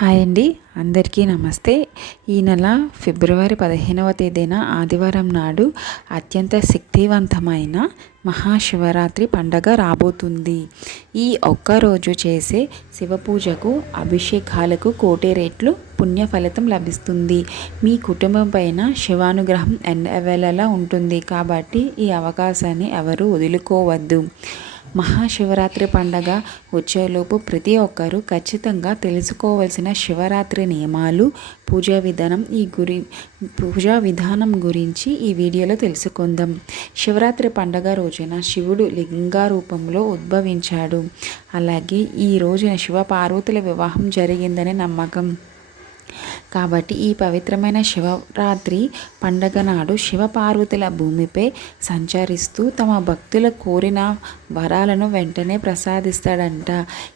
Hi అండి. అందరికీ నమస్తే. ఈ నెల ఫిబ్రవరి పదిహేనవ తేదీన ఆదివారం నాడు అత్యంత శక్తివంతమైన మహాశివరాత్రి పండగ రాబోతుంది. ఈ ఒక్కరోజు చేసే శివపూజకు అభిషేకాలకు కోటి రేట్లు పుణ్య ఫలితం లభిస్తుంది. మీ కుటుంబం పైన శివానుగ్రహం ఎన్నవేళలా ఉంటుంది. కాబట్టి ఈ అవకాశాన్ని ఎవరు వదులుకోవద్దు. మహాశివరాత్రి పండగ వచ్చేలోపు ప్రతి ఒక్కరూ ఖచ్చితంగా తెలుసుకోవాల్సిన శివరాత్రి నియమాలు పూజా విధానం ఈ గురి పూజా విధానం గురించి ఈ వీడియోలో తెలుసుకుందాం. శివరాత్రి పండగ రోజున శివుడు లింగారూపంలో ఉద్భవించాడు. అలాగే ఈ రోజున శివ పార్వతుల వివాహం జరిగిందని నమ్మకం. కాబట్టి ఈ పవిత్రమైన శివరాత్రి పండగ నాడు శివపార్వతుల భూమిపై సంచరిస్తూ తమ భక్తుల కోరిన వరాలను వెంటనే ప్రసాదిస్తాడంట.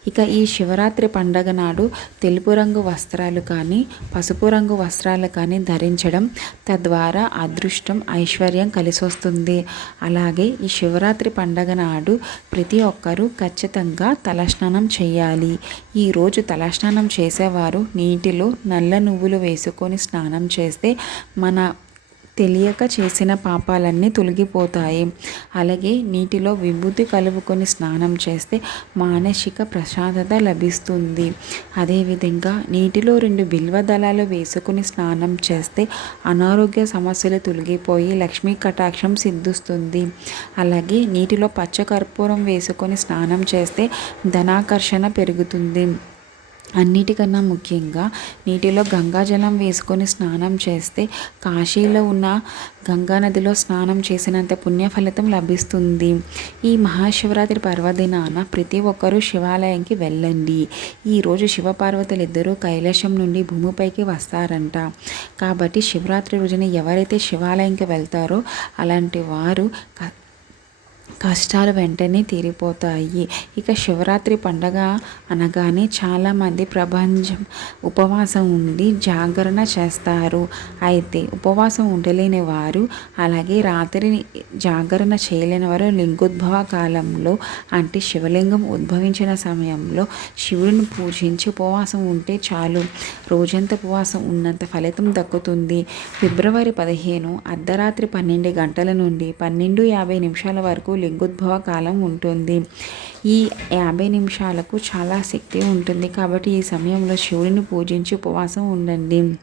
ఇక ఈ శివరాత్రి పండగ నాడు తెలుపు రంగు వస్త్రాలు కానీ పసుపు రంగు వస్త్రాలు కానీ ధరించడం తద్వారా అదృష్టం ఐశ్వర్యం కలిసొస్తుంది. అలాగే ఈ శివరాత్రి పండగ నాడు ప్రతి ఒక్కరూ ఖచ్చితంగా తలస్నానం చేయాలి. ఈరోజు తలస్నానం చేసేవారు నీటిలో నల్ల నువ్వులు వేసుకొని స్నానం చేస్తే మన తెలియక చేసిన పాపాలన్నీ తొలగిపోతాయి. అలాగే నీటిలో విభూతి కలుపుకొని స్నానం చేస్తే మానసిక ప్రశాంతత లభిస్తుంది. అదేవిధంగా నీటిలో రెండు బిల్వ దళాలు వేసుకుని స్నానం చేస్తే అనారోగ్య సమస్యలు తొలగిపోయి లక్ష్మీ కటాక్షం సిద్ధిస్తుంది. అలాగే నీటిలో పచ్చకర్పూరం వేసుకొని స్నానం చేస్తే ధనాకర్షణ పెరుగుతుంది. అన్నిటికన్నా ముఖ్యంగా నీటిలో గంగాజలం వేసుకొని స్నానం చేస్తే కాశీలో ఉన్న గంగా నదిలో స్నానం చేసినంత పుణ్య ఫలితం లభిస్తుంది. ఈ మహాశివరాత్రి పర్వదినాన ప్రతి ఒక్కరూ శివాలయంకి వెళ్ళండి. ఈరోజు శివపార్వతులు ఇద్దరూ కైలాసం నుండి భూమిపైకి వస్తారంట. కాబట్టి శివరాత్రి రోజున ఎవరైతే శివాలయంకి వెళ్తారో అలాంటి వారు కష్టాలు వెంటనే తీరిపోతాయి. ఇక శివరాత్రి పండగ అనగానే చాలామంది ప్రపంచం ఉపవాసం ఉండి జాగరణ చేస్తారు. అయితే ఉపవాసం ఉండలేని వారు అలాగే రాత్రి జాగరణ చేయలేని వారు లింగోద్భవ కాలంలో అంటే శివలింగం ఉద్భవించిన సమయంలో శివుడిని పూజించి ఉపవాసం ఉంటే చాలు. రోజంతా ఉపవాసం ఉన్నంత ఫలితం దక్కుతుంది. ఫిబ్రవరి పదిహేను అర్ధరాత్రి పన్నెండు గంటల నుండి పన్నెండు యాభై నిమిషాల వరకు లింగోద్భవ కాలం ఉంటుంది. ఈ యాభై నిమిషాలకు చాలా శక్తి ఉంటుంది. కాబట్టి ఈ సమయంలో శివుడిని పూజించి ఉపవాసం ఉండండి.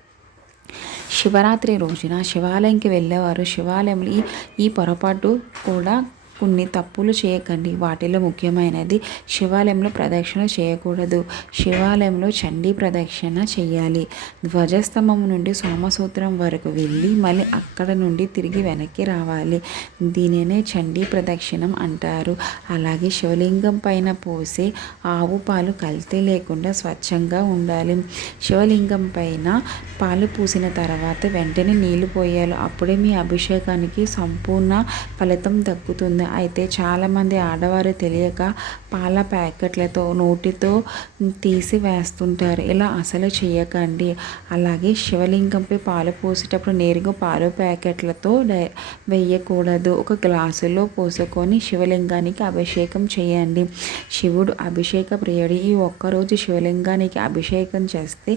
శివరాత్రి రోజున శివాలయంకి వెళ్ళేవారు. శివాలయంలో ఈ పొరపాటు కూడా కొన్ని తప్పులు చేయకండి. వాటిలో ముఖ్యమైనది శివాలయంలో ప్రదక్షిణ చేయకూడదు. శివాలయంలో చండీ ప్రదక్షిణ చేయాలి. ధ్వజస్తంభం నుండి సోమసూత్రం వరకు వెళ్ళి మళ్ళీ అక్కడ నుండి తిరిగి వెనక్కి రావాలి. దీనినే చండీ ప్రదక్షిణం అంటారు. అలాగే శివలింగం పైన పోసే ఆవు పాలు కల్తీ లేకుండా స్వచ్ఛంగా ఉండాలి. శివలింగం పైన పాలు పూసిన తర్వాత వెంటనే నీళ్ళు పోయాలి. అప్పుడే మీ అభిషేకానికి సంపూర్ణ ఫలితం దక్కుతుంది. అయితే చాలామంది ఆడవారు తెలియక పాల ప్యాకెట్లతో నోటితో తీసి వేస్తుంటారు. ఇలా అసలు చేయకండి. అలాగే శివలింగంపై పాలు పోసేటప్పుడు నేరుగా పాలు ప్యాకెట్లతో వేయకూడదు. ఒక గ్లాసులో పోసుకొని శివలింగానికి అభిషేకం చేయండి. శివుడు అభిషేక ప్రియుడు. ఈ ఒక్కరోజు శివలింగానికి అభిషేకం చేస్తే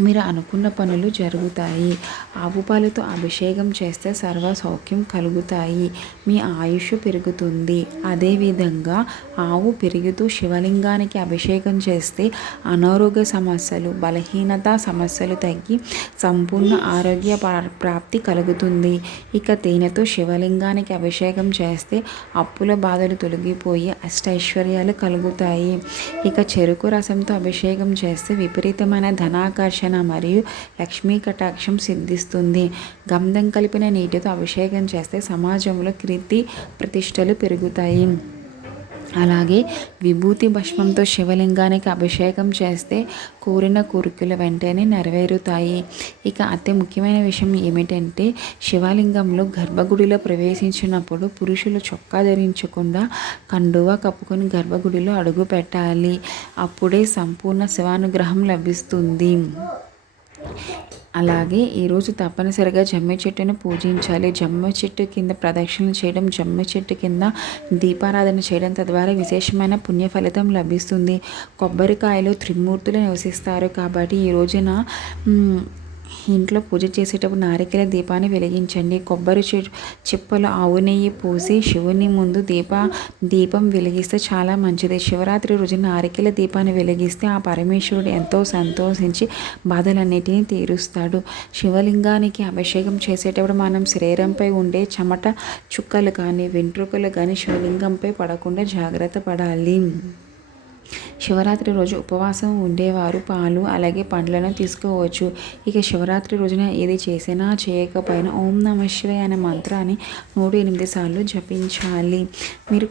మీరు అనుకున్న పనులు జరుగుతాయి. ఆవు పాలతో అభిషేకం చేస్తే సర్వ సౌఖ్యం కలుగుతాయి. మీ ఆయుష్ పెరుగుతుంది. అదేవిధంగా ఆవు పెరుగుతూ శివలింగానికి అభిషేకం చేస్తే అనారోగ్య సమస్యలు బలహీనత సమస్యలు తగ్గి సంపూర్ణ ఆరోగ్య ప్రాప్తి కలుగుతుంది. ఇక తేనెతో శివలింగానికి అభిషేకం చేస్తే అప్పుల బాధలు తొలగిపోయి అష్టైశ్వర్యాలు కలుగుతాయి. ఇక చెరుకు రసంతో అభిషేకం చేస్తే విపరీతమైన ధనాకర్షణ రక్షణ మరియు లక్ష్మీ కటాక్షం సిద్ధిస్తుంది. గంధం కలిపిన నీటితో అభిషేకం చేస్తే సమాజంలో కీర్తి ప్రతిష్టలు పెరుగుతాయి. అలాగే విభూతి భస్మంతో శివలింగానికి అభిషేకం చేస్తే కోరిన కోరికలు వెంటనే నెరవేరుతాయి. ఇక అతి ముఖ్యమైన విషయం ఏమిటంటే శివలింగంలో గర్భగుడిలో ప్రవేశించినప్పుడు పురుషులు చొక్కా ధరించకుండా కండువా కప్పుకొని గర్భగుడిలో అడుగు పెట్టాలి. అప్పుడే సంపూర్ణ శివానుగ్రహం లభిస్తుంది. అలాగే ఈరోజు తప్పనిసరిగా జమ్మి చెట్టును పూజించాలి. జమ్మి చెట్టు కింద ప్రదక్షిణ చేయడం జమ్మి చెట్టు కింద దీపారాధన చేయడం తద్వారా విశేషమైన పుణ్య ఫలితం లభిస్తుంది. కొబ్బరికాయలు త్రిమూర్తులు నివసిస్తారు కాబట్టి ఈ రోజున ఇంట్లో పూజ చేసేటప్పుడు నారికేల దీపాన్ని వెలిగించండి. కొబ్బరి చిప్పలు ఆవు నెయ్యి పూసి శివుని ముందు దీప దీపం వెలిగిస్తే చాలా మంచిది. శివరాత్రి రోజు నారికేల దీపాన్ని వెలిగిస్తే ఆ పరమేశ్వరుడు ఎంతో సంతోషించి బాధలన్నిటినీ తీరుస్తాడు. శివలింగానికి అభిషేకం చేసేటప్పుడు మనం శరీరంపై ఉండే చెమట చుక్కలు కానీ వెంట్రుకలు కానీ శివలింగంపై పడకుండా జాగ్రత్త పడాలి. శివరాత్రి రోజు ఉపవాసం ఉండేవారు పాలు అలాగే పండ్లను తీసుకోవచ్చు. ఇక శివరాత్రి రోజున ఏది చేసినా చేయకపోయినా ఓం నమ శివాయ అనే మంత్రాన్ని నూట ఎనిమిది సార్లు జపించాలి. మీరు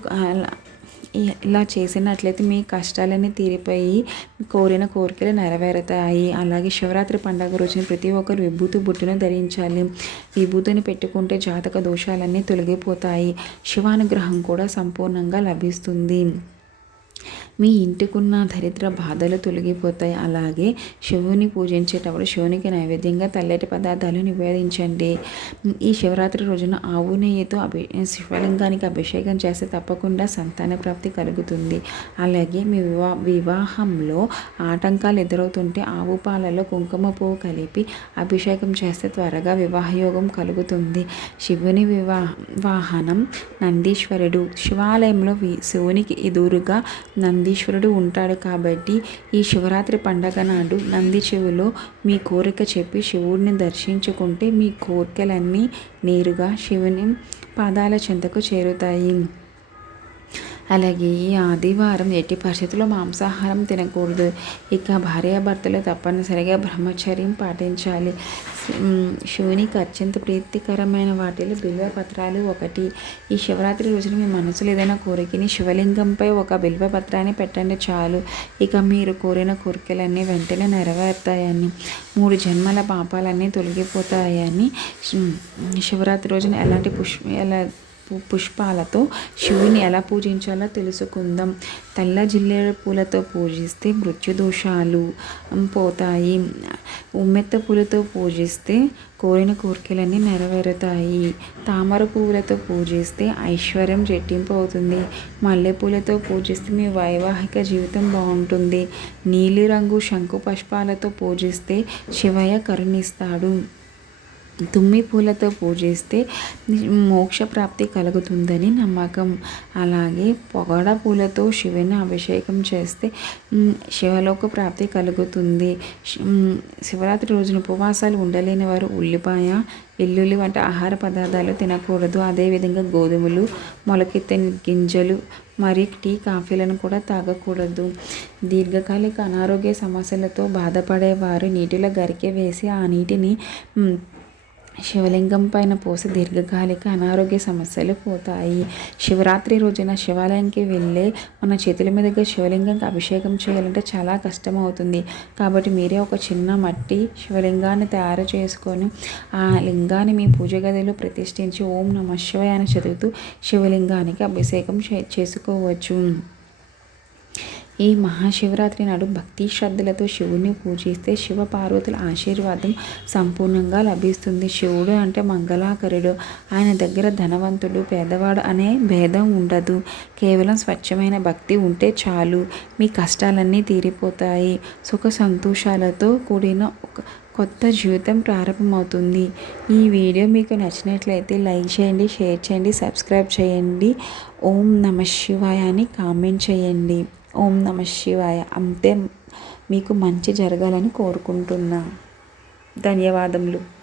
ఇలా చేసినట్లయితే మీ కష్టాలన్నీ తీరిపోయి కోరిన కోరికలు నెరవేరుతాయి. అలాగే శివరాత్రి పండుగ రోజున ప్రతి ఒక్కరు విభూతి బుట్టును ధరించాలి. విభూతిని పెట్టుకుంటే జాతక దోషాలన్నీ తొలగిపోతాయి. శివానుగ్రహం కూడా సంపూర్ణంగా లభిస్తుంది. మీ ఇంటికున్న దరిద్ర బాధలు తొలగిపోతాయి. అలాగే శివుని పూజించేటప్పుడు శివునికి నైవేద్యంగా తెల్లటి పదార్థాలు నివేదించండి. ఈ శివరాత్రి రోజున ఆవు నెయ్యితో అభి శివలింగానికి అభిషేకం చేస్తే తప్పకుండా సంతాన ప్రాప్తి కలుగుతుంది. అలాగే మీ వివా వివాహంలో ఆటంకాలు ఎదురవుతుంటే ఆవు పాలలో కుంకుమ పువ్వు కలిపి అభిషేకం చేస్తే త్వరగా వివాహయోగం కలుగుతుంది. శివుని వివాహ వాహనం నందీశ్వరుడు శివాలయంలో శివునికి ఎదురుగా నందీశ్వరుడు ఉంటాడు కాబట్టి ఈ శివరాత్రి పండగ నాడు నంది చెవిలో మీ కోరిక చెప్పి శివుడిని దర్శించుకుంటే మీ కోరికలన్నీ నేరుగా శివుని పాదాల చెంతకు చేరుతాయి. అలాగే ఈ ఆదివారం ఎట్టి పరిస్థితుల్లో మాంసాహారం తినకూడదు. ఇక భార్యాభర్తలు తప్పనిసరిగా బ్రహ్మచర్యం పాటించాలి. శివునికి అత్యంత ప్రీతికరమైన వాటిలో బిల్వ పత్రాలు ఒకటి. ఈ శివరాత్రి రోజున మీ మనసులో ఏదైనా కోరికని శివలింగంపై ఒక బిల్వ పత్రాన్ని పెట్టండి చాలు. ఇక మీరు కోరిన కోరికలన్నీ వెంటనే నెరవేరుతాయని మూడు జన్మల పాపాలన్నీ తొలగిపోతాయని శివరాత్రి రోజున ఎలాంటి పుష్ప ఎలా పుష్పాలతో శివుని ఎలా పూజించాలో తెలుసుకుందాం. తెల్ల జిల్లేడు పూలతో పూజిస్తే మృత్యుదోషాలు పోతాయి. ఉమ్మెత్త పూలతో పూజిస్తే కోరిన కోరికలన్నీ నెరవేరుతాయి. తామర పువ్వులతో పూజిస్తే ఐశ్వర్యం రెట్టింపు అవుతుంది. మల్లెపూలతో పూజిస్తే మీ వైవాహిక జీవితం బాగుంటుంది. నీలిరంగు శంకు పుష్పాలతో పూజిస్తే శివయ్య కరుణిస్తాడు. తుమ్మి పూలతో పూజిస్తే మోక్ష ప్రాప్తి కలుగుతుందని నమ్మకం. అలాగే పొగడ పూలతో శివుని అభిషేకం చేస్తే శివలోక ప్రాప్తి కలుగుతుంది. శివరాత్రి రోజున ఉపవాసాలు ఉండలేని వారు ఉల్లిపాయ వెల్లుల్లి వంటి ఆహార పదార్థాలు తినకూడదు. అదేవిధంగా గోధుమలు మొలకెత్తని గింజలు మరియు టీ కాఫీలను కూడా తాగకూడదు. దీర్ఘకాలిక అనారోగ్య సమస్యలతో బాధపడేవారు నీటిలో గరికె వేసి ఆ నీటిని శివలింగం పైన పోసి దీర్ఘకాలిక అనారోగ్య సమస్యలు పోతాయి. శివరాత్రి రోజున శివాలయంకి వెళ్ళే మన చేతుల మీదుగా శివలింగంకి అభిషేకం చేయాలంటే చాలా కష్టం అవుతుంది కాబట్టి మీరే ఒక చిన్న మట్టి శివలింగాన్ని తయారు చేసుకొని ఆ లింగాన్ని మీ పూజ గదిలో ప్రతిష్ఠించి ఓం నమ శివాయ అని చదువుతూ శివలింగానికి అభిషేకం చేసుకోవచ్చు. ఈ మహాశివరాత్రి నాడు భక్తి శ్రద్ధలతో శివుని పూజిస్తే శివ పార్వతుల ఆశీర్వాదం సంపూర్ణంగా లభిస్తుంది. శివుడు అంటే మంగళాకరుడు. ఆయన దగ్గర ధనవంతుడు పేదవాడు అనే భేదం ఉండదు. కేవలం స్వచ్ఛమైన భక్తి ఉంటే చాలు. మీ కష్టాలన్నీ తీరిపోతాయి. సుఖ సంతోషాలతో కూడిన ఒక కొత్త జీవితం ప్రారంభమవుతుంది. ఈ వీడియో మీకు నచ్చినట్లయితే లైక్ చేయండి షేర్ చేయండి సబ్స్క్రైబ్ చేయండి. ఓం నమ శివాయ అని కామెంట్ చేయండి. ఓం నమ శివాయ. అంతే మీకు మంచి జరగాలని కోరుకుంటున్నా. ధన్యవాదములు.